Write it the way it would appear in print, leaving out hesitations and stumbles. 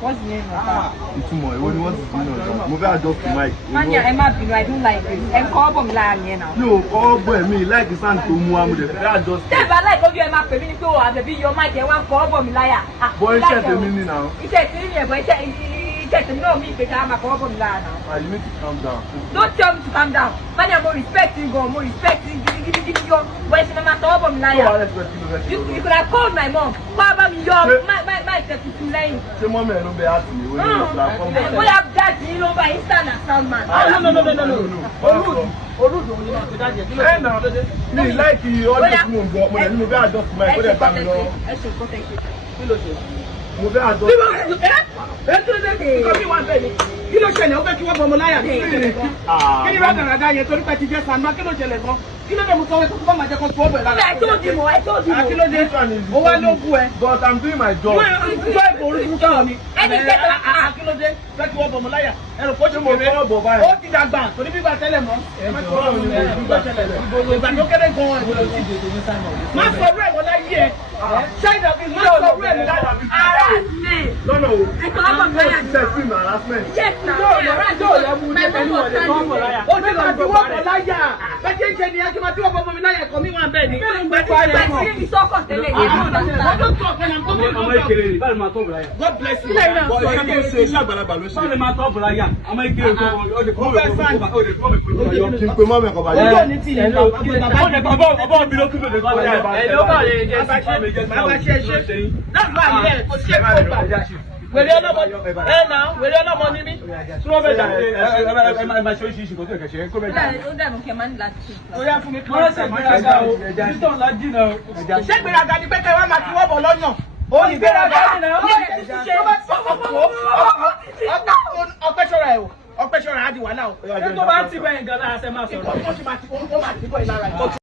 What's the name of that? It's more. What is the name of that? Move adjust the mic. Mania, I don't like it. I'm calling now. No, call boy me like the sound to Muhammad. Adjust. Step I like you my baby to Abebi your mic and one call for me liar. Boy, check the meaning now. He said to me, but he said to know me because I'm a call for me now. You need to calm down. Don't tell me to calm down. Man, I'm more respecting go, more respecting. Where's my mother for me liar? You could have called my mom. Papa, your my to lane. Your mom will be asking me when you are. What have that you know by instant and sound man? No. Me like you all this moon, but when you move adjust my body, I should protect you. Move adjust. Kí ló ṣẹlẹ̀ ó fẹ́ kí wọ́n bọ̀ ọmọ láyà ní ìṣẹ̀lẹ̀ kan. Kí ni rákàrà dá yẹn torí pé ti jẹ́ sànmá kí ló ṣẹlẹ̀ kan. Kí ló dé mo sọ wípé kó máa jẹ́ kó tó ọbẹ̀ lára. I told you, I told you. Kí ló dé? Ó wá ló bú ẹ. But I'm doing my job. Ìjọ ìbò orí fún káwọn ni. Kí ló dé? Fẹ́ kí wọ́n bọ̀ ọmọ láyà. Ẹ̀rọ kó ṣe mo rẹ̀. Ó ti dàgbà torí bíbá tẹ́lẹ̀ mọ́. Ìgbà tó kéré gan-an. Má sọ ọ̀rọ̀ ẹ̀wọ̀n láyé ẹ̀. Ṣáìdà bí má sọ ọ̀rọ̀ ẹ̀wọ̀n láyé. No. Harassment. Yes, Ó ti máa ti wọ́n bọ̀ láyà. Bẹ́ẹ̀ ṣe ni ẹjọ́ máa ti wọ́n bọ̀ mi láyà ẹ̀kọ́ mi wà bẹ́ẹ̀ ni. God bless you. Wèrè ọlọ́mọ wèrè ọlọ́mọ ní mí. Tí wọ́n fẹ́ jà ẹ máa ṣe oríṣiríṣi kò tó ẹ̀kẹ́ ṣe kó bẹ́ẹ̀ jà. Ó dànù kẹ́ máa ń láti. Ó yá fún mi kí wọ́n ṣe gbéraga o. Títọ̀ ńlá jìnnà o. Ṣé gbéraga ni pé kẹ́ wá máa fi wọ́ bọ̀ lọ́yàn? Ó ní gbéraga jìnnà. Ọpẹ́ ṣọ́ra ẹ̀ o. Ọpẹ́ ṣọ́ra á di wàhálà o. Ṣé tó bá ti bẹ̀yìn gan-an lára ṣe máa sọ̀rọ̀? Ó ti máa ti bọ̀ ìlara ẹ̀.